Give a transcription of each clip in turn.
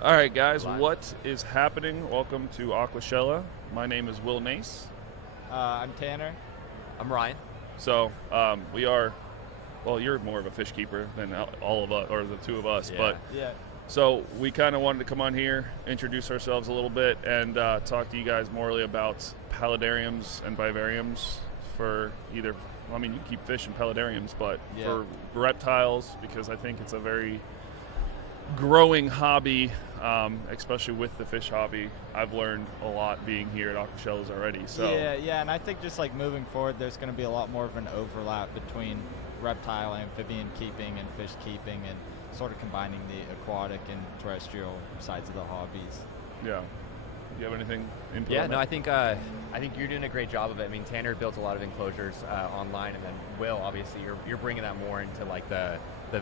All right, guys, what is happening? Welcome to Aquashella. My name is Will Nace. I'm Tanner. I'm Ryan. So we are, well, you're more of a fish keeper than all of us, or the two of us. But so we kind of wanted to come on here, introduce ourselves a little bit, and talk to you guys morely about paludariums and vivariums for either, I mean, you keep fish in paludariums, but for reptiles, because I think it's a very growing hobby, especially with the fish hobby. I've learned a lot being here at Aquashellas already. So and I think just like moving forward, there's going to be a lot more of an overlap between reptile, amphibian keeping, and fish keeping, and sort of combining the aquatic and terrestrial sides of the hobbies. Yeah. Do you have anything input? Yeah, no, I think you're doing a great job of it. I mean, Tanner built a lot of enclosures online, and then Will, obviously, you're bringing that more into like the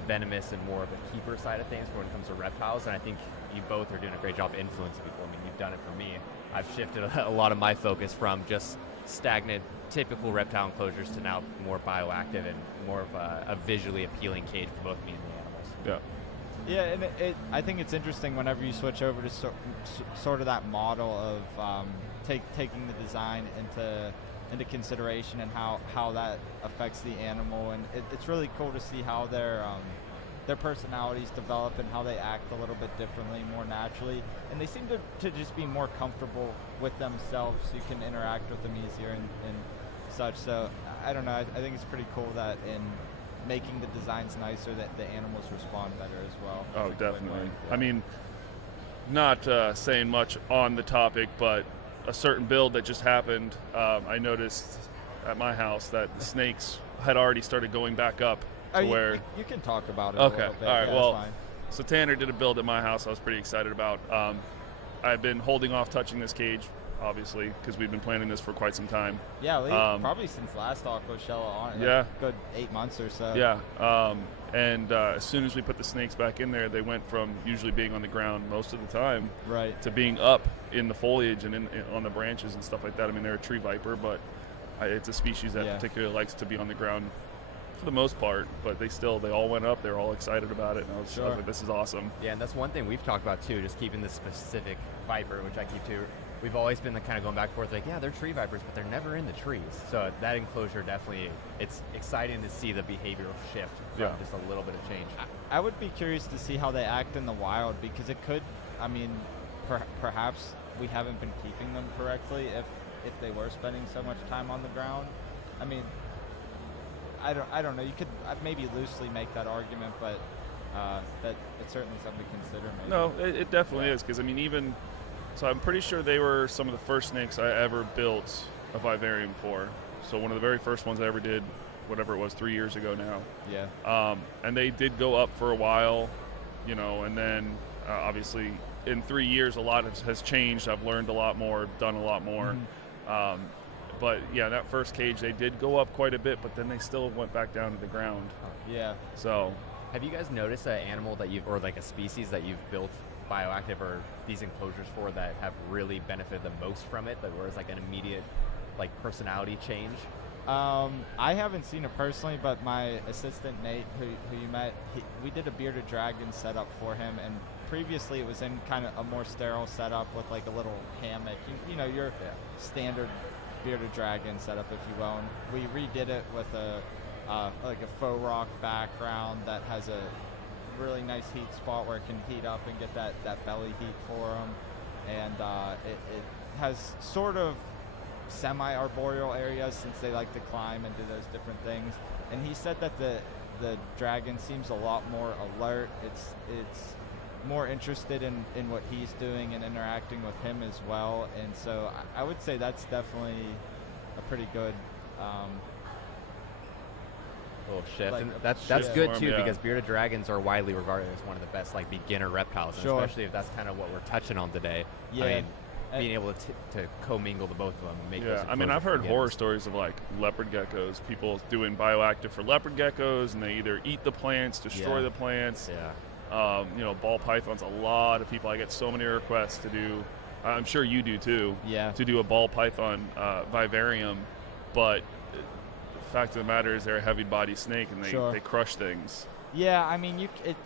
venomous and more of the keeper side of things when it comes to reptiles, and I think you both are doing a great job influencing people. I mean, you've done it for me. I've shifted a lot of my focus from just stagnant, typical reptile enclosures to now more bioactive and more of a visually appealing cage for both me and the animals. Yeah. Yeah, and I think it's interesting whenever you switch over to sort of that model of taking the design into consideration and how that affects the animal, and it's really cool to see how their personalities develop and how they act a little bit differently, more naturally, and they seem to just be more comfortable with themselves, so you can interact with them easier and such. So I don't know, I think it's pretty cool that in making the designs nicer, that the animals respond better as well. Oh, definitely. I mean, not saying much on the topic, but a certain build that just happened, I noticed at my house that the snakes had already started going back up to where... You can talk about it okay. a little bit. All right, yeah, well, fine. So Tanner did a build at my house I was pretty excited about. I've been holding off touching this cage, obviously, because we've been planning this for quite some time. Yeah, probably since last Aquashella on. Good 8 months or so. Yeah, and as soon as we put the snakes back in there, they went from usually being on the ground most of the time to being up in the foliage and on the branches and stuff like that. I mean, they're a tree viper, but it's a species that particularly likes to be on the ground for the most part, but they all went up. They're all excited about it, and I was like, this is awesome. Yeah, and that's one thing we've talked about too, just keeping this specific viper, which I keep too. We've always been kind of going back and forth, like, yeah, they're tree vipers, but they're never in the trees. So that enclosure definitely, it's exciting to see the behavioral shift from just a little bit of change. I would be curious to see how they act in the wild, because it could, I mean, perhaps we haven't been keeping them correctly if they were spending so much time on the ground. I mean, I don't know. You could maybe loosely make that argument, but that it's certainly something to consider. Maybe. No, it definitely is, because I mean, so I'm pretty sure they were some of the first snakes I ever built a vivarium for. So one of the very first ones I ever did, whatever it was, 3 years ago now. Yeah. And they did go up for a while, and then obviously in 3 years a lot has changed. I've learned a lot more, done a lot more. Mm-hmm. But yeah, that first cage, they did go up quite a bit, but then they still went back down to the ground. Yeah. So, have you guys noticed an animal that or like a species that you've built bioactive or these enclosures for that have really benefited the most from it, where it's like an immediate like personality change? I haven't seen it personally, but my assistant Nate, who you met, we did a bearded dragon setup for him, and previously it was in kind of a more sterile setup with like a little hammock, your standard bearded dragon setup, if you will. And we redid it with like a faux rock background that has a really nice heat spot where it can heat up and get that belly heat for them, and it has sort of semi-arboreal areas since they like to climb and do those different things. And he said that the dragon seems a lot more alert. It's more interested in what he's doing and interacting with him as well. And so I would say that's definitely a pretty good little shift. Like, and that's good too, because bearded dragons are widely regarded as one of the best like beginner reptiles, and especially if that's kind of what we're touching on today. Yeah. I mean, being able to commingle the both of them and make those. I mean, I've heard horror stories of like leopard geckos, people doing bioactive for leopard geckos, and they either eat the plants, destroy the plants. Ball pythons, a lot of people, I get so many requests to do, I'm sure you do too, to do a ball python vivarium, but the fact of the matter is they're a heavy body snake and they crush things. Yeah, I mean, you could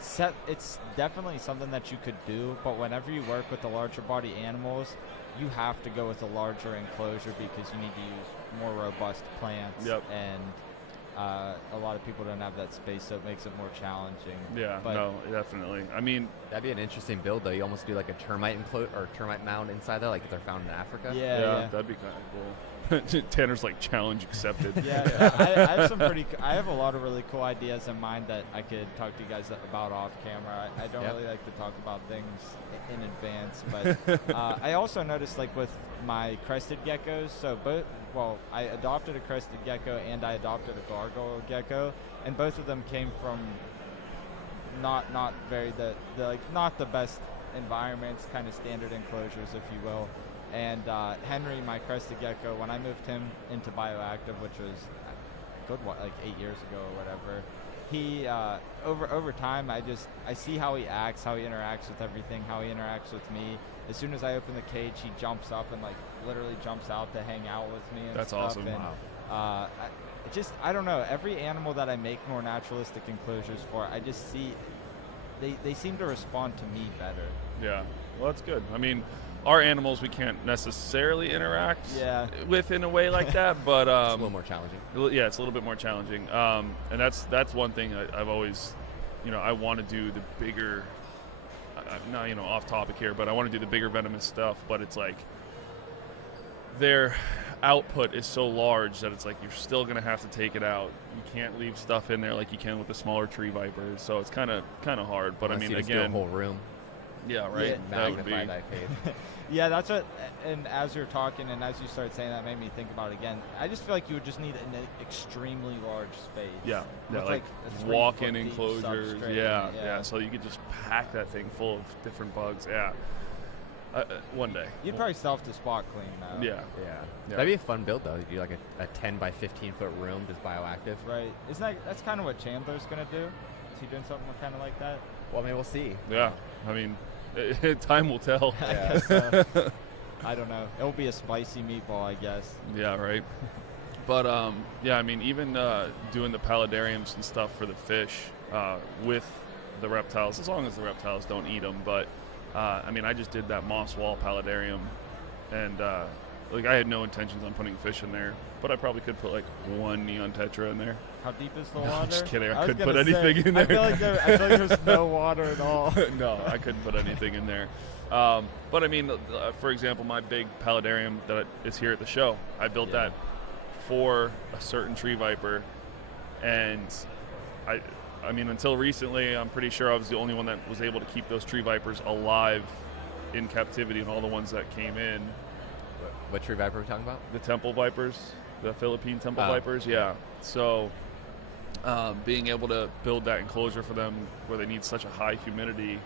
set. It's definitely something that you could do, but whenever you work with the larger body animals, you have to go with a larger enclosure because you need to use more robust plants. Yep. And a lot of people don't have that space, so it makes it more challenging. Yeah, but no, definitely. I mean, that'd be an interesting build, though. You almost do like a termite or termite mound inside there, like if they're found in Africa. Yeah, that'd be kind of cool. Tanner's like, challenge accepted. Yeah. I have some I have a lot of really cool ideas in mind that I could talk to you guys about off camera. I don't really like to talk about things in advance, but I also noticed, like, with my crested geckos, I adopted a crested gecko and I adopted a gargoyle gecko, and both of them came from not very not the best environments, kind of standard enclosures, if you will. And Henry, my crested gecko, when I moved him into bioactive, which was like 8 years ago or whatever, he over time I see how he acts, how he interacts with everything, how he interacts with me. As soon as I open the cage, he jumps up and like literally jumps out to hang out with me and That's stuff. awesome. And, wow. I don't know, every animal that I make more naturalistic enclosures for, I just see they seem to respond to me better. Yeah, well, that's good. I mean, our animals we can't necessarily interact with in a way like that, but it's a little more challenging. Yeah, it's a little bit more challenging, and that's one thing I've always, I want to do the bigger. Not off topic here, but I want to do the bigger venomous stuff. But it's like their output is so large that it's like you're still gonna have to take it out. You can't leave stuff in there like you can with the smaller tree vipers. So it's kind of hard. But Unless I mean, you just again, do a whole room. Yeah, right. Yeah. That would be. Magnify that cave. Yeah, that's what. And as you're talking, and as you started saying that, made me think about it again. I just feel like you would just need an extremely large space. Yeah, with like a walk-in 3-foot deep enclosures. substrate. Yeah. So you could just pack that thing full of different bugs. Yeah. One day. You'd probably still have to spot clean though. Yeah. That'd be a fun build, though. You do like a 10 by 15 foot room just bioactive. Right. That's kind of what Chandler's gonna do? Is he doing something kind of like that? Well, I mean, we'll see. Yeah. I mean, time will tell. I guess so. I don't know. It'll be a spicy meatball, I guess. Yeah, right. But I mean, even doing the paludariums and stuff for the fish with the reptiles, as long as the reptiles don't eat them. But I mean, I just did that moss wall paludarium, and I had no intentions on putting fish in there, but I probably could put like one neon tetra in there. How deep is the No, water? I'm just kidding. I couldn't was put gonna anything in there. I feel like there's no water at all. No, I couldn't put anything in there. But I mean, for example, my big paludarium that is here at the show, I built that for a certain tree viper, and I mean, until recently, I'm pretty sure I was the only one that was able to keep those tree vipers alive in captivity, and all the ones that came in. What tree viper are we talking about? The temple vipers, the Philippine temple vipers, yeah. So being able to build that enclosure for them where they need such a high humidity,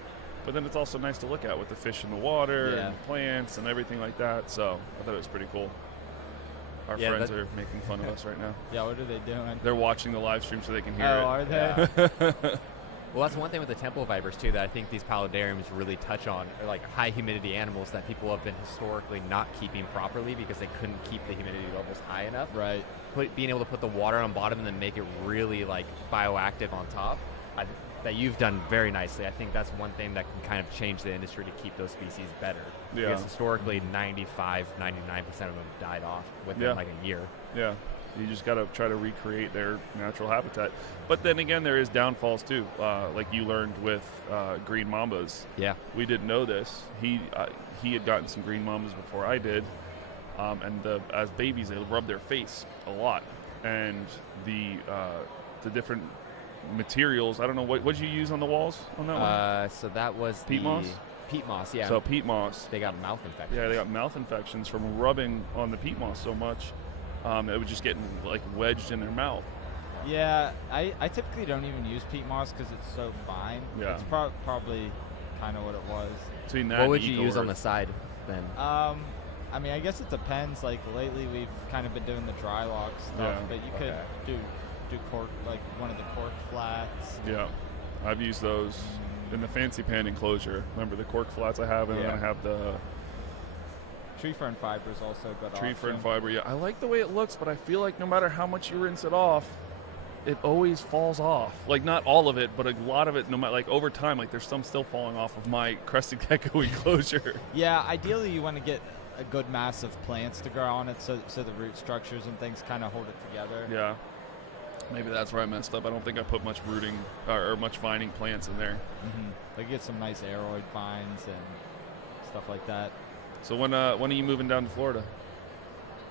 but then it's also nice to look at with the fish in the water and the plants and everything like that. So I thought it was pretty cool. Our friends are making fun of us right now. Yeah, what are they doing? They're watching the live stream so they can hear it. Oh, are they? Yeah. Well, that's one thing with the temple vipers, too, that I think these paludariums really touch on, are like high humidity animals that people have been historically not keeping properly because they couldn't keep the humidity levels high enough. Right. Being able to put the water on bottom and then make it really like bioactive on top, that you've done very nicely. I think that's one thing that can kind of change the industry to keep those species better. Yeah. Because historically, 95-99% of them died off within like a year. Yeah. You just got to try to recreate their natural habitat. But then again, there is downfalls too. Like you learned with green mambas. Yeah. We didn't know this. He had gotten some green mambas before I did. And as babies, they rub their face a lot. And the different materials, I don't know, what did you use on the walls on that one? So that was peat moss? Peat moss, yeah. So peat moss. They got mouth infections. Yeah, they got mouth infections from rubbing on the peat moss so much. It was just getting like wedged in their mouth. Yeah, I typically don't even use peat moss because it's so fine. Yeah. It's probably kind of what it was. Between that what would you use on the side then? I mean, I guess it depends. Like lately, we've kind of been doing the dry log stuff, but you could do cork, like one of the cork flats. Yeah, I've used those in the fancy pan enclosure. Remember the cork flats I have, and then I have the tree fern fiber is also good. Tree fern fiber, yeah. I like the way it looks, but I feel like no matter how much you rinse it off, it always falls off. Like, not all of it, but a lot of it, no matter, like, over time, like, there's some still falling off of my crested gecko enclosure. Yeah, ideally you want to get a good mass of plants to grow on it so the root structures and things kind of hold it together. Yeah. Maybe that's where I messed up. I don't think I put much rooting or much vining plants in there. Mm-hmm. Like, get some nice aeroid vines and stuff like that. So when are you moving down to Florida?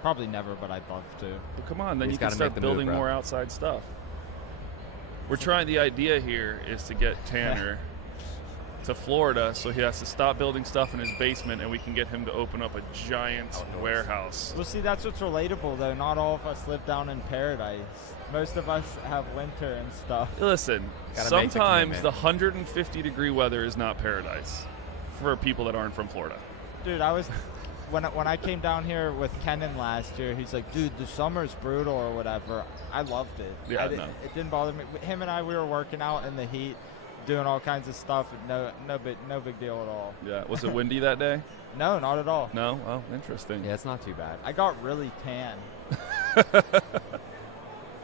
Probably never, but I'd love to. Well, come on, then He's you can start building more outside stuff. We're trying. The idea here is to get Tanner to Florida, so he has to stop building stuff in his basement, and we can get him to open up a giant warehouse. Well, see, that's what's relatable, though. Not all of us live down in paradise. Most of us have winter and stuff. Listen, sometimes the 150-degree weather is not paradise for people that aren't from Florida. Dude, when I came down here with Kenan last year, he's like, dude, the summer's brutal or whatever. I loved it. Yeah, it didn't bother me. Him and I, we were working out in the heat, doing all kinds of stuff. No big deal at all. Yeah. Was it windy that day? No, not at all. No? Oh, interesting. Yeah, it's not too bad. I got really tan.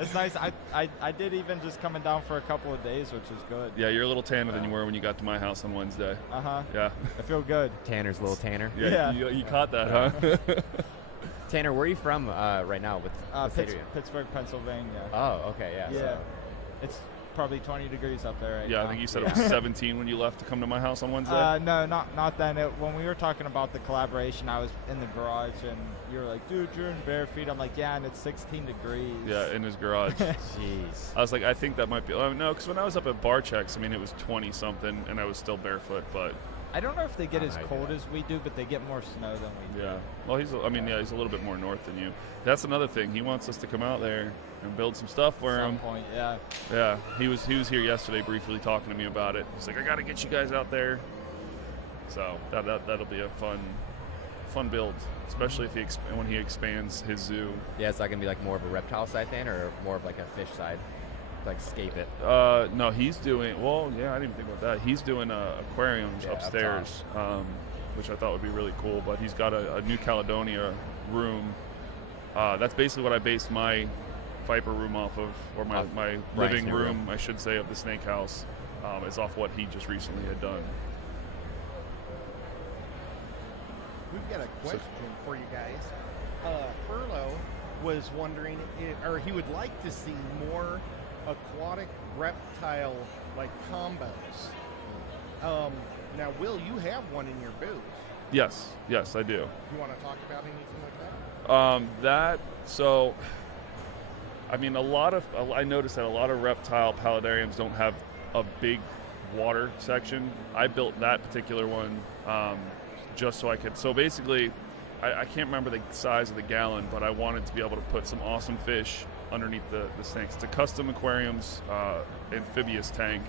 It's nice. I did even just coming down for a couple of days, which is good. Yeah, you're a little tanner than you were when you got to my house on Wednesday. Uh-huh. Yeah. I feel good. Tanner's a little Tanner. Yeah. You caught that, huh? Tanner, where are you from right now? Pittsburgh, Pennsylvania. Oh, okay, yeah. Yeah. So. It's probably 20 degrees up there right now. Yeah, I think you said it was 17 when you left to come to my house on Wednesday. No, not then. When we were talking about the collaboration, I was in the garage, and you were like, dude, you're in bare feet. I'm like, yeah, and it's 16 degrees. Yeah, in his garage. Jeez. I was like, I think that might be... no, because when I was up at Bar Checks, I mean, it was 20-something, and I was still barefoot, but... I don't know if they get as cold as we do, but they get more snow than we do. Yeah. Well, he's a little bit more north than you. That's another thing. He wants us to come out there and build some stuff for him. At some point, yeah. Yeah. He was here yesterday briefly talking to me about it. He's like, I got to get you guys out there. So that'll be a fun build, especially if when he expands his zoo. Yeah, is that going to be like more of a reptile side then, or more of like a fish side? Like scape it? No, he's doing, well, yeah, I didn't even think about that. He's doing aquariums upstairs, which I thought would be really cool. But he's got a New Caledonia room. That's basically what I based my Viper room off of, or my living room, I should say, of the snake house. Is off what he just recently had done. We've got a question for you guys. Furlow was wondering, or he would like to see more aquatic reptile like combos. Now, Will, you have one in your booth. Yes, I do. You want to talk about anything like that? So, I mean, I noticed that a lot of reptile paludariums don't have a big water section. I built that particular one just so I could. So basically, I can't remember the size of the gallon, but I wanted to be able to put some awesome fish underneath the snakes. It's a custom aquariums amphibious tank,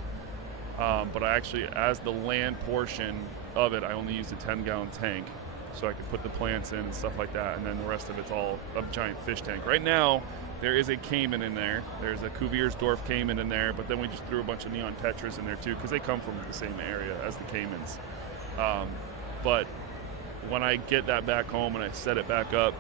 but I actually, as the land portion of it, I only used a 10-gallon tank, so I could put the plants in and stuff like that, and then the rest of it's all a giant fish tank. Right now, there is a caiman in there. There's a Cuviersdorf caiman in there, but then we just threw a bunch of neon tetras in there too, because they come from the same area as the caimans. But when I get that back home and I set it back up,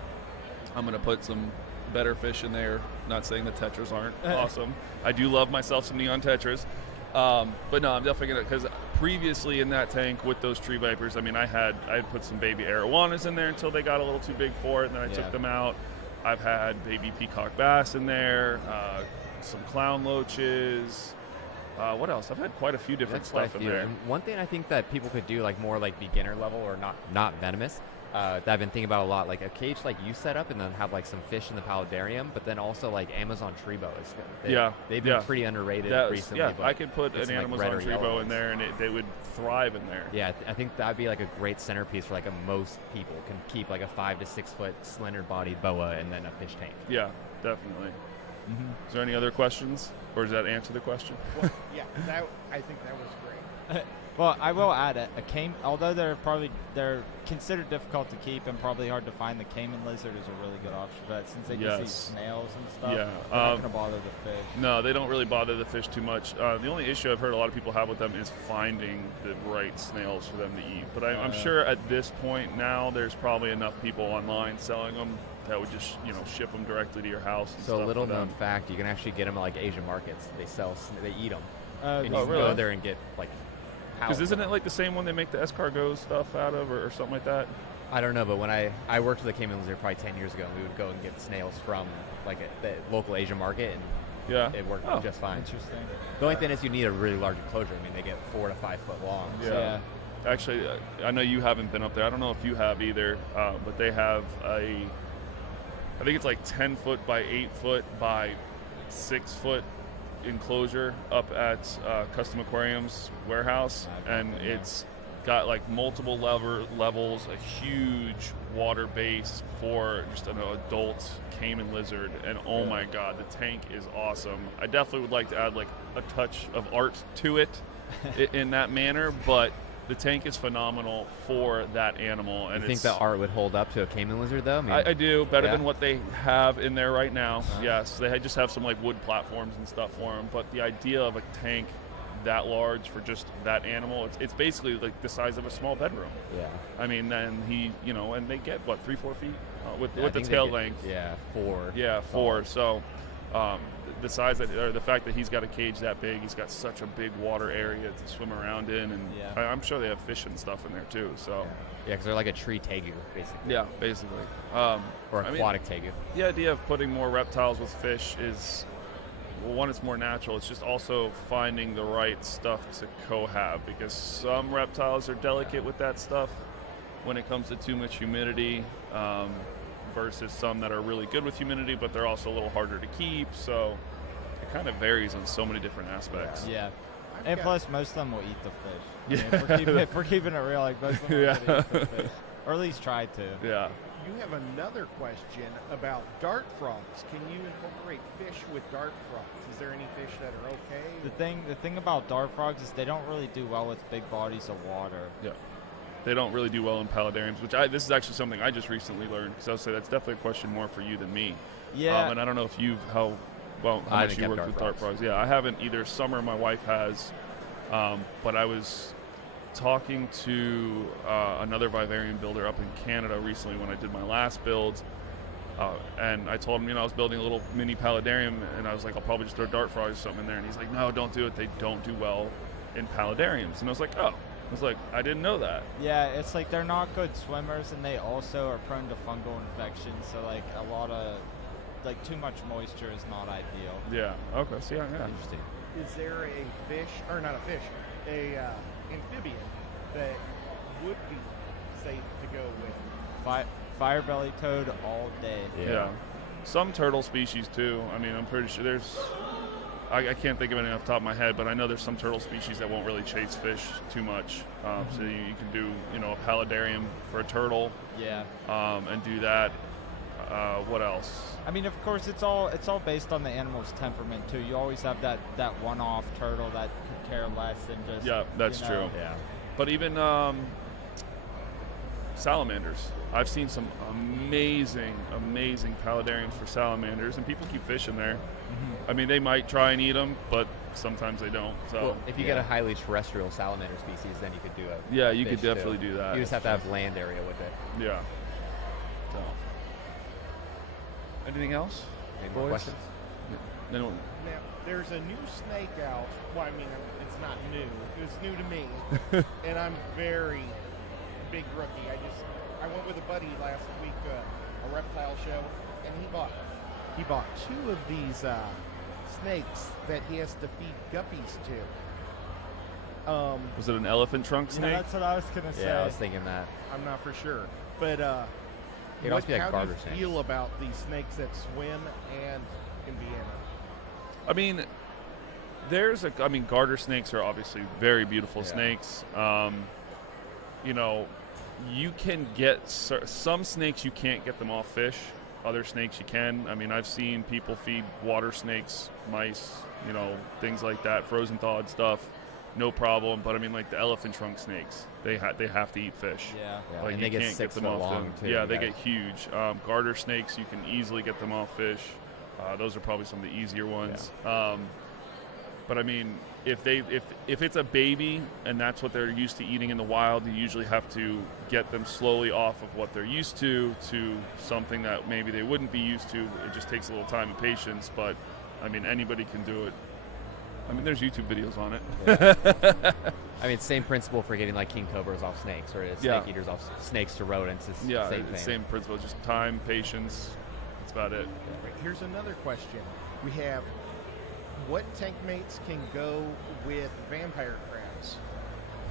I'm going to put some better fish in there. Not saying the tetras aren't awesome. I do love myself some neon tetras. But no, I'm definitely going to, because previously in that tank with those tree vipers, I mean, I had put some baby arowanas in there until they got a little too big for it, and then I took them out. I've had baby peacock bass in there, some clown loaches. What else? I've had quite a few different stuff in there. And one thing I think that people could do, like more like beginner level or not venomous, that I've been thinking about a lot, like a cage like you set up and then have like some fish in the paludarium, but then also like Amazon tree boas. They've been pretty underrated recently. Yeah, I could put an Amazon tree boa in there and they would thrive in there. Yeah, I think that'd be like a great centerpiece for like most people can keep like a 5 to 6 foot slender bodied boa and then a fish tank. Yeah, definitely. Mm-hmm. Is there any other questions, or does that answer the question? Well, yeah, I think that was great. Well, I will add it. Although they're considered difficult to keep and probably hard to find, the caiman lizard is a really good option for that, since they can see snails and stuff. Yeah, they're not going to bother the fish. No, they don't really bother the fish too much. The only issue I've heard a lot of people have with them is finding the right snails for them to eat. But I'm sure at this point now, there's probably enough people online selling them that would just ship them directly to your house. And So stuff a little for them. known fact, you can actually get them at like Asian markets. They eat them. Oh, And you really? can go there and get like. Because isn't it like the same one they make the escargot stuff out of, or something like that? I don't know, but when I worked with the cayman lizard probably 10 years ago, and we would go and get snails from like the local Asian market, and Yeah. it worked just fine. Interesting. The only thing is you need a really large enclosure. I mean, they get 4 to 5 foot long. Yeah. So. Yeah. Actually, I know you haven't been up there. I don't know if you have either, but they have I think it's like 10 foot by 8 foot by 6 foot enclosure up at Custom Aquarium's warehouse, and it's got like multiple levels, a huge water base for just an adult cayman lizard, and oh my god, the tank is awesome. I definitely would like to add like a touch of art to it in that manner, but the tank is phenomenal for that animal. And You think the art would hold up to a cayman lizard, though? I do, better Yeah? than what they have in there right now. Yes, they just have some like wood platforms and stuff for them, but the idea of a tank that large for just that animal, it's basically like the size of a small bedroom. Yeah. I mean, then and they get what, 3-4 feet with I the think tail they get- length. Yeah, 4. Yeah, 4. So the size or the fact that he's got a cage that big, he's got such a big water area to swim around in, and Yeah. I'm sure they have fish and stuff in there too. So Yeah, because they're like a tree tegu, basically. yeah, basically. Or I mean, aquatic tegu. the idea of putting more reptiles with fish is, well, one, it's more natural. It's just also finding the right stuff to cohab, because some reptiles are delicate with that stuff when it comes to too much humidity, versus some that are really good with humidity, but they're also a little harder to keep. So it kind of varies on so many different aspects. Yeah. I've And got- plus, most of them will eat the fish. I Yeah. mean, if we're keeping it real, like most of them Yeah. will eat the fish. Or at least try to. Yeah. You have another question about dart frogs. Can you incorporate fish with dart frogs? Is there any fish that are okay? The thing about dart frogs is they don't really do well with big bodies of water. Yeah. They don't really do well in paludariums, which this is actually something I just recently learned, because I would say that's definitely a question more for you than me. Yeah. And I don't know if how I much haven't you kept worked dart with dart frogs. Yeah, I haven't either. Summer, my wife has, but I was talking to another vivarium builder up in Canada recently when I did my last build, and I told him, I was building a little mini paludarium, and I was like, I'll probably just throw dart frogs or something in there, and he's like, no, don't do it. They don't do well in paludariums. And I was like, oh. I was like, I didn't know that. Yeah, it's like they're not good swimmers, and they also are prone to fungal infections. So like a lot of, like too much moisture is not ideal. Yeah. Okay. So yeah. Interesting. Is there a fish, or not a fish, a amphibian that would be safe to go with? Fire belly toad all day. Yeah. Some turtle species too. I mean, I'm pretty sure there's. I can't think of any off the top of my head, but I know there's some turtle species that won't really chase fish too much. So you can do, a paludarium for a turtle. Yeah. And do that. What else? I mean, of course, it's all based on the animal's temperament too. You always have that one-off turtle that could care less and just. Yeah, that's true. Yeah. But even salamanders. I've seen some amazing paludariums for salamanders, and people keep fish in there. I mean, they might try and eat them, but sometimes they don't. So Well, if you get a highly terrestrial salamander species, then you could do it. yeah, you could definitely do that. You just have to have land area with it. Yeah. So. Anything else? Any more Boys? questions? No. Now, there's a new snake out. Well, I mean, it's not new. It's new to me, and I'm very big rookie. I went with a buddy last week, a reptile show, and he bought 2 of these snakes that he has to feed guppies to. Was it an elephant trunk snake? Yeah, that's what I was gonna say. Yeah, I was thinking that. I'm not for sure, but It'd also be like how do garter you snakes. feel about these snakes that swim and can be in? I mean, garter snakes are obviously very beautiful snakes. You can get some snakes, you can't get them off fish. Other snakes you can. I mean, I've seen people feed water snakes, mice, things like that, frozen thawed stuff, no problem. But I mean, like the elephant trunk snakes, they have to eat fish. Yeah. Yeah, Like and you they get can't 6 get them foot off long them. too. Yeah, You they guys- get huge. Garter snakes, you can easily get them off fish. Those are probably some of the easier ones. But I mean, if it's a baby and that's what they're used to eating in the wild, you usually have to get them slowly off of what they're used to something that maybe they wouldn't be used to. It just takes a little time and patience, but I mean, anybody can do it. I mean, there's YouTube videos on it. Yeah. I mean, same principle for getting like king cobras off snakes or snake eaters off snakes to rodents. It's same thing. Same principle, just time, patience. That's about it. Right, here's another question. We have, what tank mates can go with vampire crabs?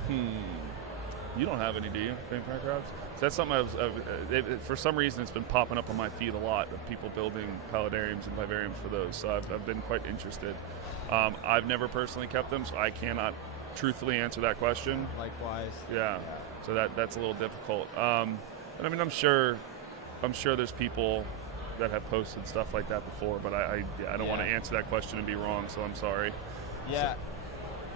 You don't have any, do you, vampire crabs? So that's something for some reason it's been popping up on my feed a lot of people building paludariums and vivariums for those. So I've been quite interested. I've never personally kept them, so I cannot truthfully answer that question. Likewise. Yeah. So that's a little difficult. But I mean, I'm sure there's people that have posted stuff like that before, but I don't want to answer that question and be wrong, so I'm sorry. Yeah.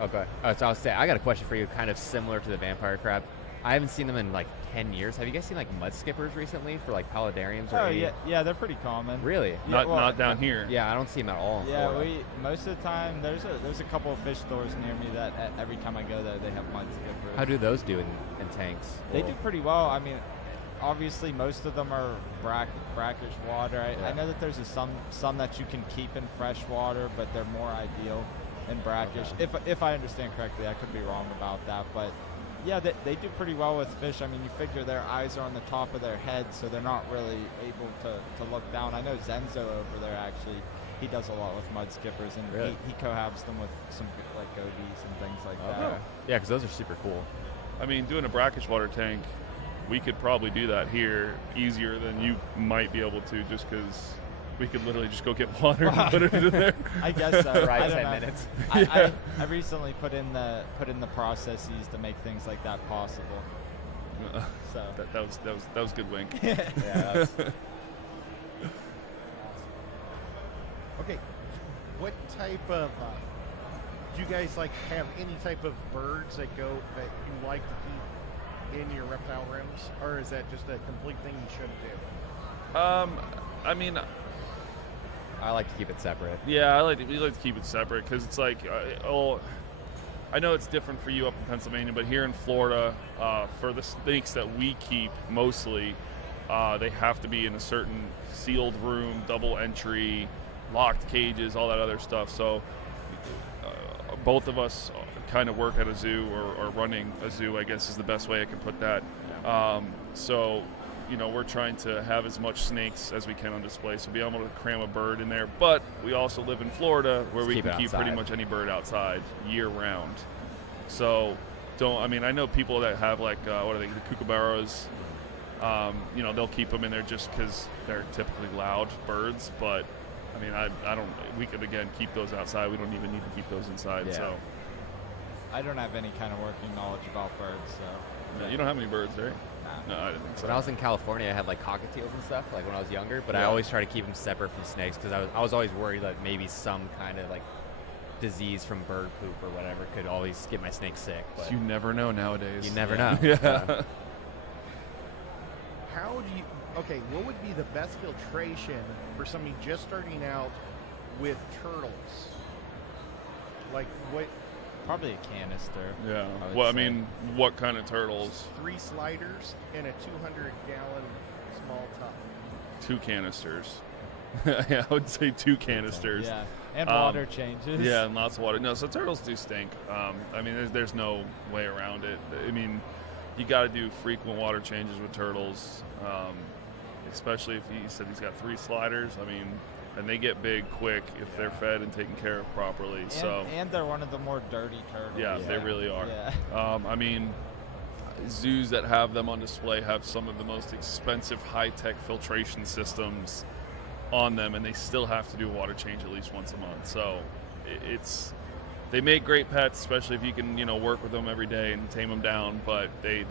Okay. So I'll say I got a question for you, kind of similar to the vampire crab. I haven't seen them in like 10 years. Have you guys seen like mud skippers recently for like paludariums? Or yeah, they're pretty common. Really? Yeah, not down here. Yeah, I don't see them at all. Most of the time there's a couple of fish stores near me that every time I go there they have mud skippers. How do those do in tanks? They do pretty well. I mean, obviously most of them are brackish water. I know that there's some that you can keep in fresh water, but they're more ideal in brackish. Okay. If I understand correctly, I could be wrong about that, but yeah, they do pretty well with fish. I mean, you figure their eyes are on the top of their head, so they're not really able to look down. I know Zenzo over there actually, he does a lot with mud skippers, and really? he cohabs them with some like gobies and things like that. Yeah, because those are super cool. I mean, doing a brackish water tank, we could probably do that here easier than you might be able to, just because we could literally just go get water and put it in there. I guess so. Right, 10 minutes. I recently put in the processes to make things like that possible. So that was a good wink. That was Okay, what type of do you guys like have any type of birds that you like to keep in your reptile rooms, or is that just a complete thing you shouldn't do? I mean, I like to keep it separate. Yeah, we like to keep it separate because it's like, I know it's different for you up in Pennsylvania, but here in Florida, for the snakes that we keep mostly, they have to be in a certain sealed room, double entry, locked cages, all that other stuff. So both of us kind of work at a zoo or running a zoo, I guess is the best way I can put that. So we're trying to have as much snakes as we can on display, so be able to cram a bird in there. But we also live in Florida where we can keep pretty much any bird outside year round. So I know people that have like, the kookaburras, they'll keep them in there just because they're typically loud birds. But I mean, we could again keep those outside. We don't even need to keep those inside. Yeah. So I don't have any kind of working knowledge about birds, so. Yeah, you don't have any birds, right? No, I didn't think so. When I was in California, I had like cockatiels and stuff, like when I was younger, but I always try to keep them separate from snakes because I was always worried that maybe some kind of like disease from bird poop or whatever could always get my snake sick. But you never know nowadays. You never know. Yeah. What would be the best filtration for somebody just starting out with turtles? Like what? Probably a canister. Yeah. Well, I mean, what kind of turtles? 3 sliders and a 200-gallon small tub. 2 canisters. Yeah, I would say 2 canisters. Yeah, and water changes. Yeah, and lots of water. No, so turtles do stink. I mean, there's no way around it. I mean, you got to do frequent water changes with turtles, especially if he said he's got 3 sliders. I mean, and they get big quick if they're fed and taken care of properly. And they're one of the more dirty turtles. Yeah, they really are. Yeah. I mean, zoos that have them on display have some of the most expensive high-tech filtration systems on them, and they still have to do a water change at least once a month. So they make great pets, especially if you can work with them every day and tame them down, but they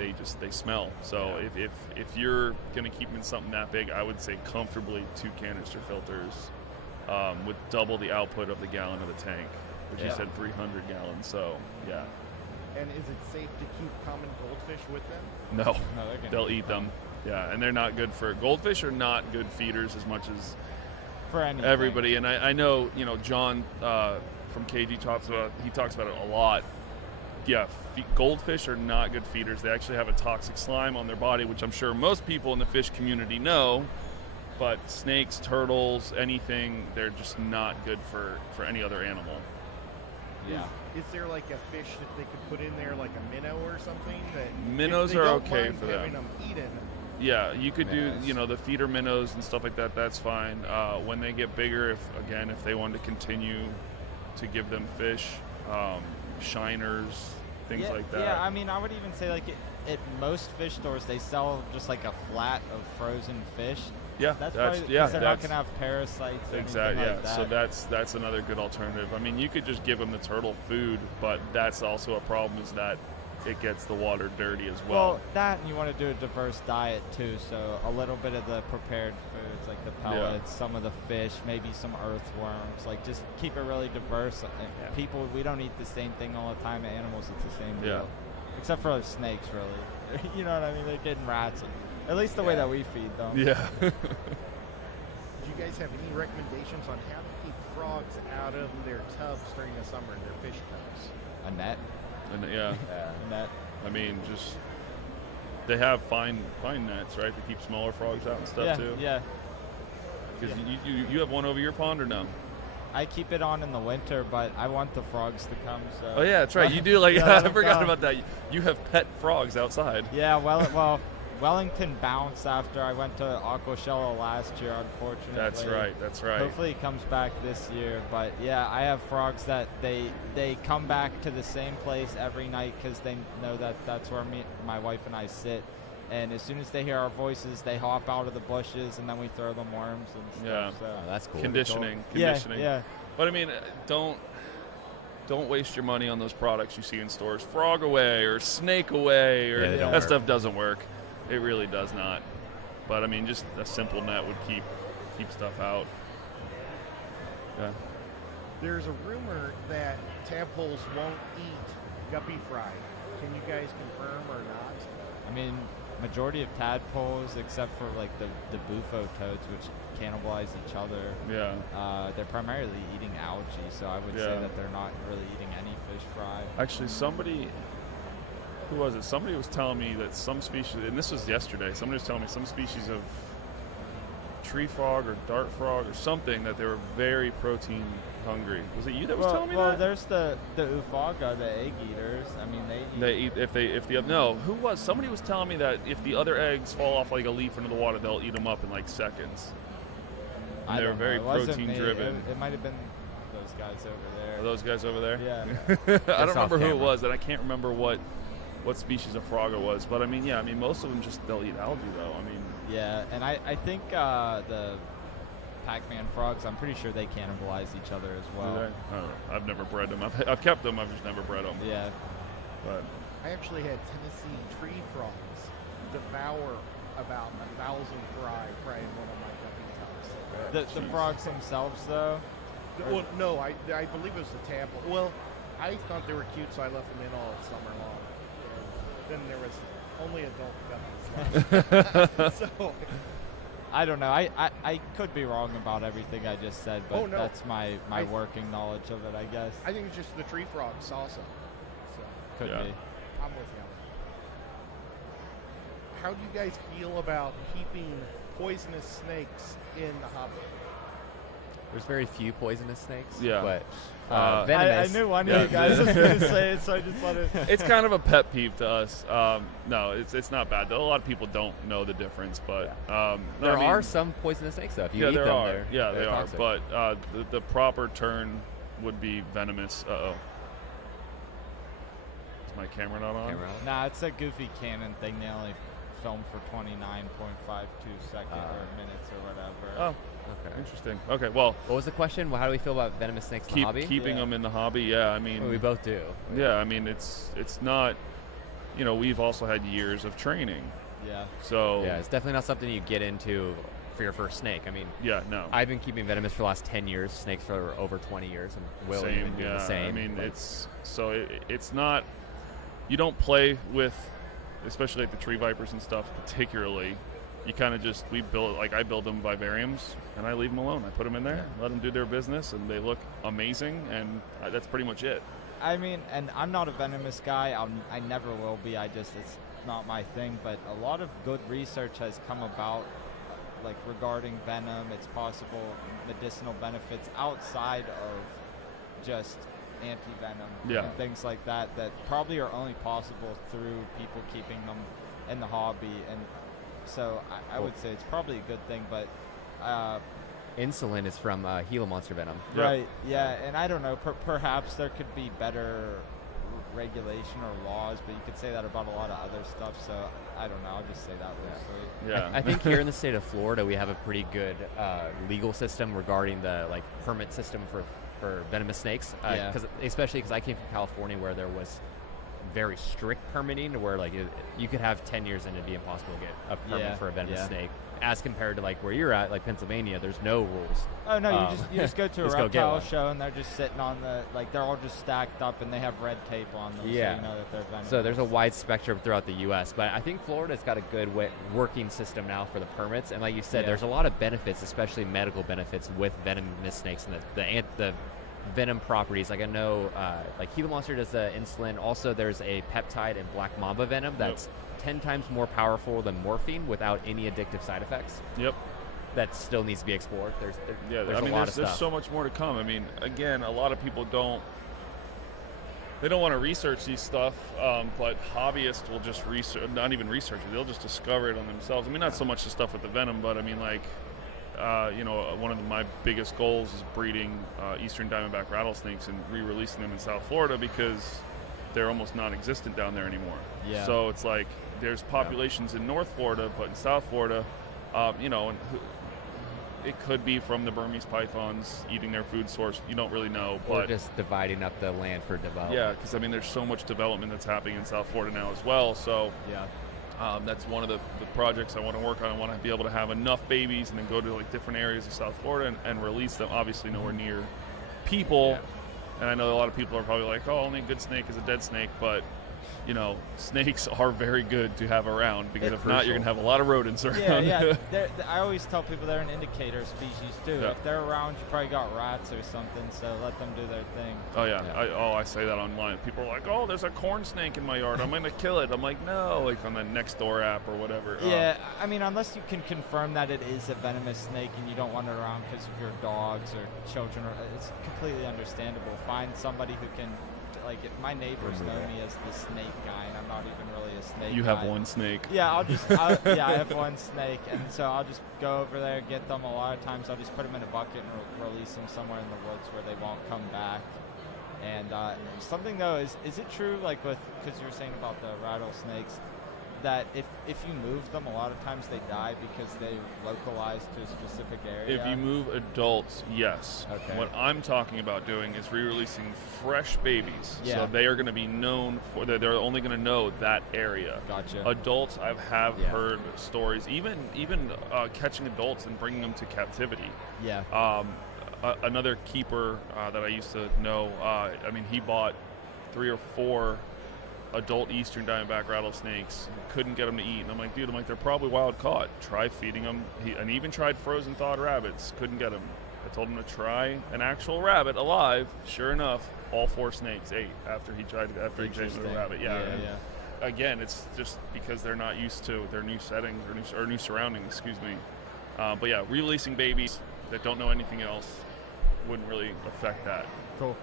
smell. So if you're going to keep them in something that big, I would say comfortably 2 canister filters with double the output of the gallon of the tank, which you said 300 gallons. So yeah. And is it safe to keep common goldfish with them? No, they'll eat them. Yeah, and they're not good for goldfish. Are not good feeders as much as for anything. Everybody. And I know John from KG talks about it a lot. Yeah, goldfish are not good feeders. They actually have a toxic slime on their body, which I'm sure most people in the fish community know. But snakes, turtles, anything, they're just not good for any other animal. Yeah. Is there like a fish that they could put in there, like a minnow or something? Minnows are okay for having them. Eaten, yeah, you could do, the feeder minnows and stuff like that. That's fine. When they get bigger, if they want to continue to give them fish, shiners, things like that. Yeah, I mean, I would even say like at most fish stores they sell just like a flat of frozen fish. Yeah, that's they're not gonna have parasites. Exactly. Like that. So that's another good alternative. I mean, you could just give them the turtle food, but that's also a problem. Is that it gets the water dirty as well. Well, that and you want to do a diverse diet too. So a little bit of the prepared foods, like the pellets, some of the fish, maybe some earthworms. Like just keep it really diverse. People, we don't eat the same thing all the time. Animals, it's the same deal. Except for snakes, really. You know what I mean? They're getting rats. At least the way that we feed them. Yeah. Do you guys have any recommendations on how to keep frogs out of their tubs during the summer, their fish tubs? A net. A net. I mean, just they have fine nets, right, to keep smaller frogs out and stuff too. Yeah. Because you have one over your pond or no? I keep it on in the winter, but I want the frogs to come. So. Oh yeah, that's right. You do like I forgot about that. You have pet frogs outside. Yeah. Well. Wellington bounced after I went to Aquashella last year, unfortunately. That's right. Hopefully he comes back this year. But yeah, I have frogs that they come back to the same place every night because they know that that's where my wife and I sit. And as soon as they hear our voices, they hop out of the bushes, and then we throw them worms and stuff. Yeah, so. That's cool. Conditioning. Yeah. But I mean, don't waste your money on those products you see in stores. Frog away or snake away or that stuff doesn't work. It really does not. But I mean, just a simple net would keep stuff out. Yeah. There's a rumor that tadpoles won't eat guppy fry. Can you guys confirm or not? I mean, majority of tadpoles, except for like the bufo toads, which cannibalize each other. Yeah. They're primarily eating algae, so I would say that they're not really eating any fish fry. Actually, who was it? Somebody was telling me that some species, and this was yesterday, somebody was telling me some species of tree frog or dart frog or something that they were very protein hungry. Was it you that was telling me that? Well, there's the ufaga, the egg eaters. I mean, they eat. Somebody was telling me that if the other eggs fall off like a leaf into the water, they'll eat them up in like seconds. And they're very protein driven. It might have been those guys over there. Are those guys over there? Yeah. I don't remember who it was, and I can't remember what species of frog it was, but I mean, most of them they'll eat algae though. I mean, yeah, and I think the Pac-Man frogs, I'm pretty sure they cannibalize each other as well. I don't know. I've never bred them. I've kept them. I've just never bred them. Yeah. But I actually had Tennessee tree frogs devour about 1,000 fry in one of my guppy tubs. The frogs themselves, though. Well, no, I believe it was the tadpole. Well, I thought they were cute, so I left them in all summer long. Then there was only adult guppies left. So I don't know. I could be wrong about everything I just said, but that's my working knowledge of it, I guess. I think it's just the tree frogs also. So could be. I'm with you. How do you guys feel about keeping poisonous snakes in the hobby? There's very few poisonous snakes. Yeah. But venomous. I knew one of you guys was going to say it, so I just let it. It's kind of a pet peeve to us. No, it's not bad. A lot of people don't know the difference, but there are some poisonous snakes though. If you eat there them, are. They are. toxic. But the proper term would be venomous. Is my camera not on? Nah, it's a goofy Canon thing. They only film for 29.52 seconds or minutes or whatever. Oh. Okay. Interesting. Okay, well. What was the question? How do we feel about venomous snakes in the hobby? Keeping them in the hobby, I mean. Well, we both do. Yeah, I mean, it's not, we've also had years of training. Yeah. So. Yeah, it's definitely not something you get into for your first snake. I mean. Yeah, no. I've been keeping venomous for the last 10 years, snakes for over 20 years, and Will even do the same. I mean, it's not, you don't play with, especially like the tree vipers and stuff particularly, you kind of just, I build them vivariums, and I leave them alone. I put them in there, let them do their business, and they look amazing, and that's pretty much it. I mean, and I'm not a venomous guy. I never will be. It's not my thing. But a lot of good research has come about, like regarding venom, its possible medicinal benefits outside of just anti-venom and things like that probably are only possible through people keeping them in the hobby. And so I would say it's probably a good thing, but insulin is from Gila monster venom. Right, yeah, and I don't know, perhaps there could be better regulation or laws, but you could say that about a lot of other stuff, so I don't know, I'll just say that loosely. Yeah. I think here in the state of Florida, we have a pretty good legal system regarding the permit system for venomous snakes, especially because I came from California where there was very strict permitting, where you could have 10 years and it'd be impossible to get a permit for a venomous snake, as compared to where you're at, like Pennsylvania, there's no rules. Oh no, you just go to a reptile show and they're just sitting on they're all just stacked up and they have red tape on them, so you know that they're venomous. So there's a wide spectrum throughout the U.S., but I think Florida's got a good working system now for the permits, and like you said, there's a lot of benefits, especially medical benefits, with venomous snakes and the venom properties. Like I know, Gila Monster does the insulin. Also, there's a peptide in black mamba venom that's 10 times more powerful than morphine without any addictive side effects. Yep. That still needs to be explored. There's a lot of stuff. There's so much more to come. I mean, again, a lot of people don't want to research these stuff, but hobbyists will just not even research it. They'll just discover it on themselves. I mean, not so much the stuff with the venom, but I mean, one of my biggest goals is breeding eastern diamondback rattlesnakes and re-releasing them in South Florida, because they're almost non-existent down there anymore. Yeah. So it's like there's populations in North Florida, but in South Florida, and it could be from the Burmese pythons eating their food source. You don't really know. Or just dividing up the land for development. Yeah, because I mean, there's so much development that's happening in South Florida now as well. So that's one of the projects I want to work on. I want to be able to have enough babies and then go to different areas of South Florida and release them. Obviously, nowhere near people. Yeah. And I know a lot of people are probably like, "Oh, only a good snake is a dead snake," but snakes are very good to have around, because if not, you're going to have a lot of rodents around. Yeah. I always tell people they're an indicator species too. Yeah. If they're around, you probably got rats or something, so let them do their thing. Oh, yeah. I say that online. People are like, "Oh, there's a corn snake in my yard. I'm going to kill it." I'm like, no, on the Nextdoor app or whatever. Yeah, I mean, unless you can confirm that it is a venomous snake and you don't want it around because of your dogs or children, it's completely understandable. Find somebody who can. My neighbors know me as the snake guy, and I'm not even really a snake You guy. have one snake. Yeah, I have one snake, and so I'll just go over there, get them. A lot of times I'll just put them in a bucket and release them somewhere in the woods where they won't come back. And something though is it true, because you were saying about the rattlesnakes, that if you move them, a lot of times they die because they localize to a specific area? If you move adults, yes. Okay. What I'm talking about doing is re-releasing fresh babies. Yeah. So they are going to be known for, they're only going to know that area. Gotcha. Adults, I have heard stories, even catching adults and bringing them to captivity. Yeah. Another keeper that I used to know, he bought 3 or 4 adult eastern diamondback rattlesnakes, couldn't get them to eat, and I'm like, dude, they're probably wild caught. Try feeding them. And he even tried frozen thawed rabbits, couldn't get them. I told him to try an actual rabbit alive. Sure enough, all 4 snakes ate after he chased the rabbit. Yeah. Again, it's just because they're not used to their new settings or new surroundings. Excuse me. But yeah, releasing babies that don't know anything else wouldn't really affect that. Cool.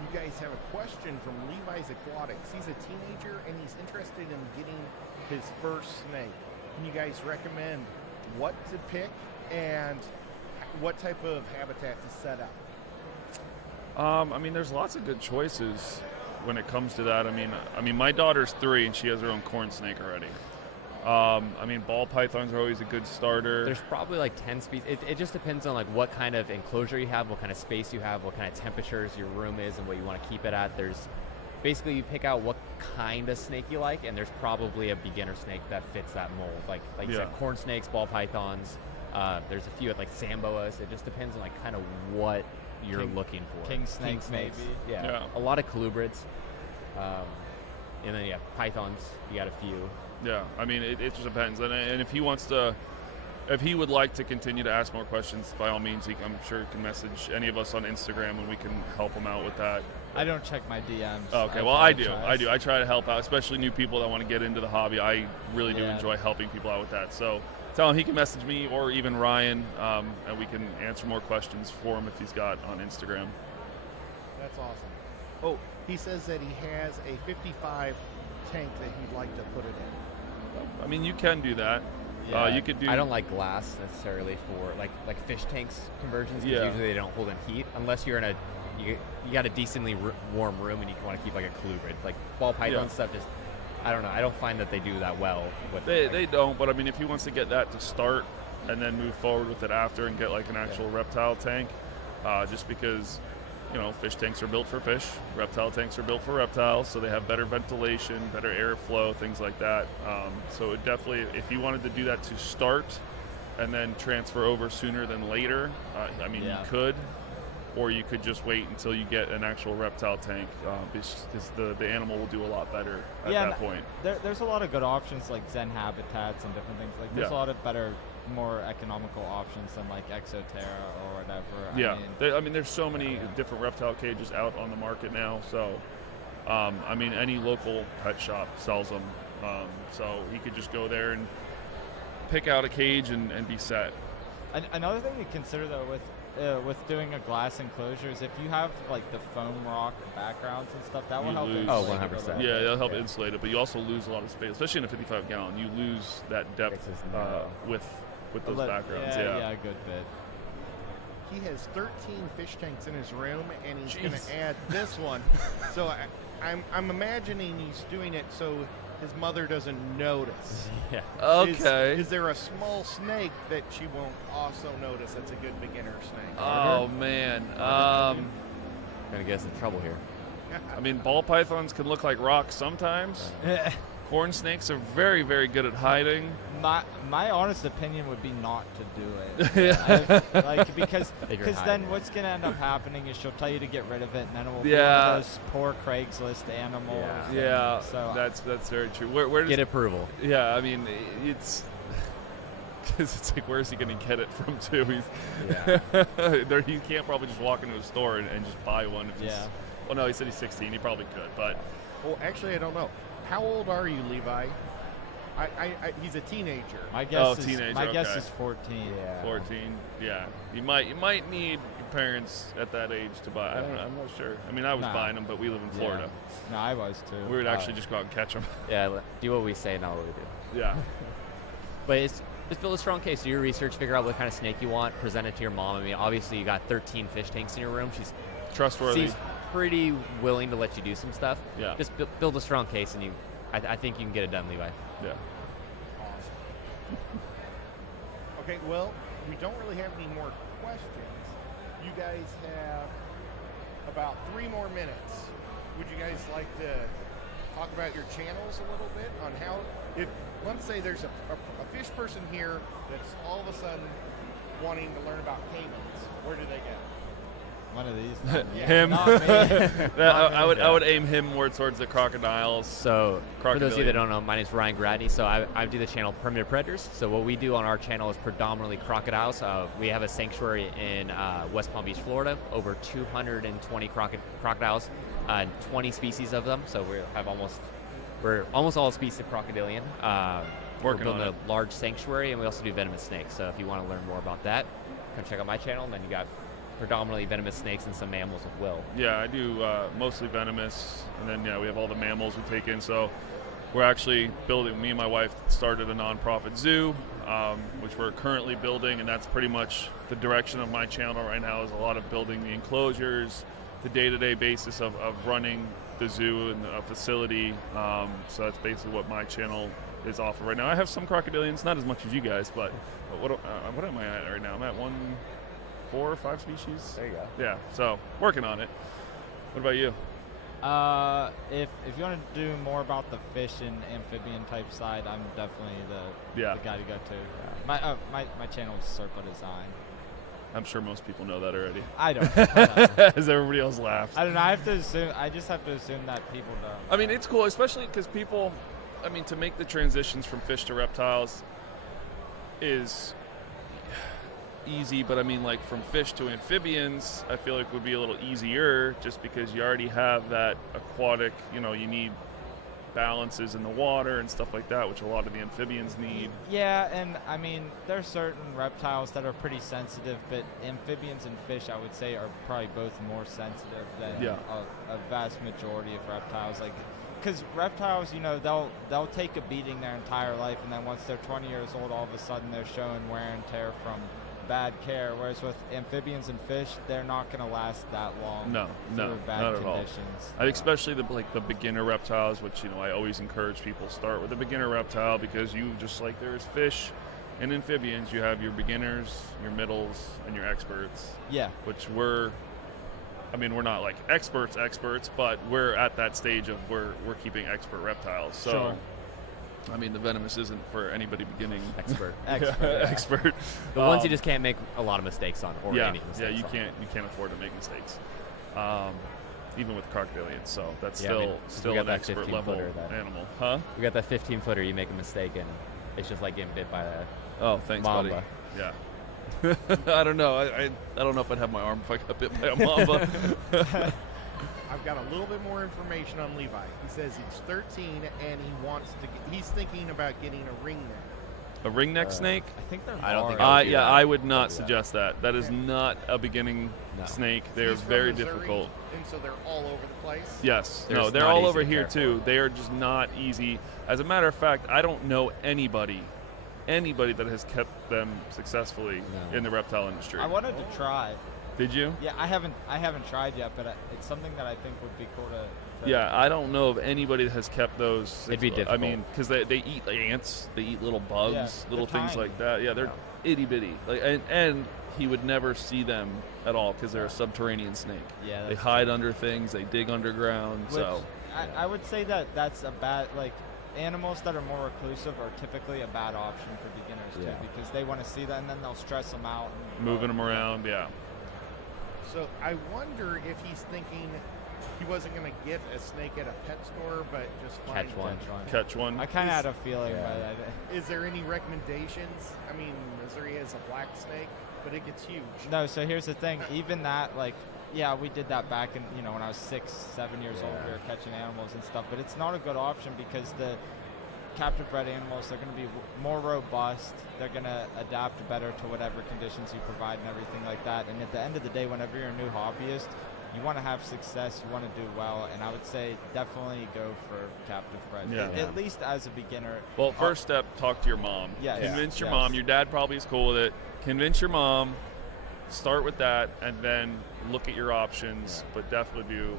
You guys have a question from Levi's Aquatics. He's a teenager and he's interested in getting his first snake. Can you guys recommend what to pick and what type of habitat to set up? There's lots of good choices when it comes to that. I mean, my daughter's 3 and she has her own corn snake already. Ball pythons are always a good starter. There's probably 10 species. It just depends on what kind of enclosure you have, what kind of space you have, what kind of temperatures your room is, and what you want to keep it at. There's basically, you pick out what kind of snake you like, and there's probably a beginner snake that fits that mold. Like you said, corn snakes, ball pythons. There's a few at samboas. It just depends on kind of what you're looking for. King snakes, maybe. Yeah. A lot of colubrids. and then you have pythons. You got a few. Yeah, I mean, it just depends. And if he wants to, if he would like to continue to ask more questions, by all means, I'm sure he can message any of us on Instagram, and we can help him out with that. I don't check my DMs. Oh, okay, well, I do. I try to help out, especially new people that want to get into the hobby. I really do enjoy helping people out with that. So tell him he can message me or even Ryan, and we can answer more questions for him if he's got on Instagram. That's awesome. Oh, he says that he has a 55 tank that he'd like to put it in. I mean, you can do that. Yeah. You could do. I don't like glass necessarily for like fish tanks conversions, because usually they don't hold in heat unless you're in a you got a decently warm room and you want to keep like a colubrid. Like ball python stuff, just I don't know. I don't find that they do that well. With they don't, but I mean, if he wants to get that to start and then move forward with it after and get like an actual reptile tank, just because, you know, fish tanks are built for fish, reptile tanks are built for reptiles, so they have better ventilation, better airflow, things like that. So it definitely, if you wanted to do that to start and then transfer over sooner than later, I mean, you could, or you could just wait until you get an actual reptile tank, because the animal will do a lot better at that point. There's a lot of good options like Zen habitats and different things. Like there's a lot of better, more economical options than like Exoterra or whatever. I mean, there's so many different reptile cages out on the market now. So, I mean, any local pet shop sells them. So he could just go there and pick out a cage and be set. Another thing to consider though with doing a glass enclosure is if you have like the foam rock backgrounds and stuff, that will help. Oh, 100%. Yeah, that'll help insulate it, but you also lose a lot of space, especially in a 55 gallon. You lose that depth with those backgrounds. Yeah, a good bit. He has 13 fish tanks in his room, and he's going to add this one. So I'm imagining he's doing it so his mother doesn't notice. Yeah. Okay. Is there a small snake that she won't also notice that's a good beginner snake? Oh, man. Gonna get us in trouble here. I mean, ball pythons can look like rocks sometimes. Corn snakes are very, very good at hiding. My honest opinion would be not to do it. Because then what's going to end up happening is she'll tell you to get rid of it, and then it will be one of those poor Craigslist animals. Yeah, so that's very true. Where does, get approval. Yeah, I mean, it's because it's like, where's he going to get it from too? He can't probably just walk into a store and just buy one. Well, no, he said he's 16. He probably could, but. Well, actually, I don't know. How old are you, Levi? He's a teenager. My guess is 14. Yeah. 14. Yeah. You might need your parents at that age to buy. I'm not sure. I mean, I was buying them, but we live in Florida. No, I was too. We would actually just go out and catch them. Yeah, do what we say, not what we do. Yeah. But just build a strong case. Do your research, figure out what kind of snake you want, present it to your mom. I mean, obviously you got 13 fish tanks in your room. She's trustworthy. She's pretty willing to let you do some stuff. Yeah. Just build a strong case, and I think you can get it done, Levi. Yeah. Awesome. Okay, well, we don't really have any more questions. You guys have about 3 more minutes. Would you guys like to talk about your channels a little bit on how, if let's say there's a fish person here that's all of a sudden wanting to learn about caimans, where do they go? One of these. Him. Not me. I would aim him more towards the crocodiles. So for those of you that don't know, my name is Ryan Gradney. So I do the channel Primitive Predators. So what we do on our channel is predominantly crocodiles. We have a sanctuary in West Palm Beach, Florida. Over 220 crocodiles, 20 species of them. So we're almost all species of crocodilian. We're building a large sanctuary, and we also do venomous snakes. So if you want to learn more about that, come check out my channel. And then you got predominantly venomous snakes and some mammals as well. Yeah, I do mostly venomous, and then we have all the mammals we take in. So we're actually building, me and my wife started a nonprofit zoo, which we're currently building, and that's pretty much the direction of my channel right now, is a lot of building the enclosures, the day-to-day basis of running the zoo and a facility. So that's basically what my channel is off of right now. I have some crocodilians, not as much as you guys, but what am I at right now? I'm at 4 or 5 species. There you go. Yeah, so working on it. What about you? If you want to do more about the fish and amphibian type side, I'm definitely the guy to go to. My channel is Serpa Design. I'm sure most people know that already. I don't. As everybody else laughs. I don't know. I just have to assume that people don't. I mean, it's cool, especially because people, to make the transitions from fish to reptiles is easy, but like from fish to amphibians, I feel like would be a little easier just because you already have that aquatic, you need balances in the water and stuff like that, which a lot of the amphibians need. Yeah, and there's certain reptiles that are pretty sensitive, but amphibians and fish, I would say, are probably both more sensitive than a vast majority of reptiles. Like, because reptiles, they'll take a beating their entire life, and then once they're 20 years old, all of a sudden they're showing wear and tear from bad care, whereas with amphibians and fish, they're not going to last that long. No, bad not conditions. At all. Especially the beginner reptiles, which I always encourage people start with a beginner reptile, because you just like there's fish and amphibians, you have your beginners, your middles, and your experts. Yeah. Which we're not like experts, but we're at that stage of we're keeping expert reptiles. So. Sure. The venomous isn't for anybody beginning. Expert. Expert. The ones you just can't make a lot of mistakes on, or any mistakes. Yeah, you can't afford to make mistakes. Even with crocodilians, so that's still an expert level animal. Huh? We got that 15-footer, you make a mistake and it's just like getting bit by a thanks, mamba. Buddy. Yeah. I don't know. I don't know if I'd have my arm if I got bit by a mamba. I've got a little bit more information on Levi. He says he's 13 and he's thinking about getting a ringneck. A ringneck snake? I think they're I don't think I would not suggest that. That is not a beginning snake. They're very difficult. And so they're all over the place? Yes. They're all over here too. They are just not easy. As a matter of fact, I don't know anybody that has kept them successfully in the reptile industry. I wanted to try. Did you? Yeah, I haven't tried yet, but it's something that I think would be cool to Yeah, I don't know of anybody that has kept those. It'd be difficult. Because they eat ants, they eat little bugs, little things like that. Yeah, they're itty bitty. And he would never see them at all because they're a subterranean snake. Yeah, they hide under things, they dig underground. So I would say that's a bad animals that are more reclusive are typically a bad option for beginners too, because they want to see that and then they'll stress them out. Moving them around, yeah. So I wonder if he's thinking he wasn't going to get a snake at a pet store, but just find Catch one. I kind of had a feeling. Yeah. But is there any recommendations? Missouri has a black snake, but it gets huge. No, so here's the thing. Even that, we did that back in, when I was 6, 7 years old. We were catching animals and stuff, but it's not a good option because the captive bred animals, they're going to be more robust. They're going to adapt better to whatever conditions you provide and everything like that. And at the end of the day, whenever you're a new hobbyist, you want to have success, you want to do well, and I would say definitely go for captive bred, at least as a beginner. Well, first step, talk to your mom. Convince your mom. Your dad probably is cool with it. Convince your mom. Start with that, and then look at your options, but definitely do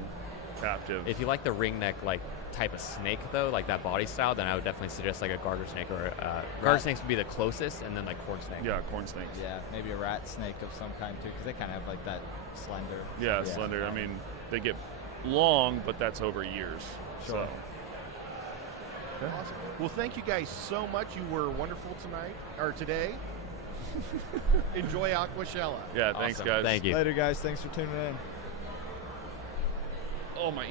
captive. If you like the ringneck type of snake though, like that body style, then I would definitely suggest a garter snake or garter snakes would be the closest, and then corn snake. Yeah, corn snakes. Yeah, maybe a rat snake of some kind too, because they kind of have that slender. Yeah, slender. They get long, but that's over years. Sure. So. Awesome. Well, thank you guys so much. You were wonderful today. Enjoy Aquashella. Yeah, thanks, awesome. guys. Thank you. Later, guys. Thanks for tuning in. Oh, my ear.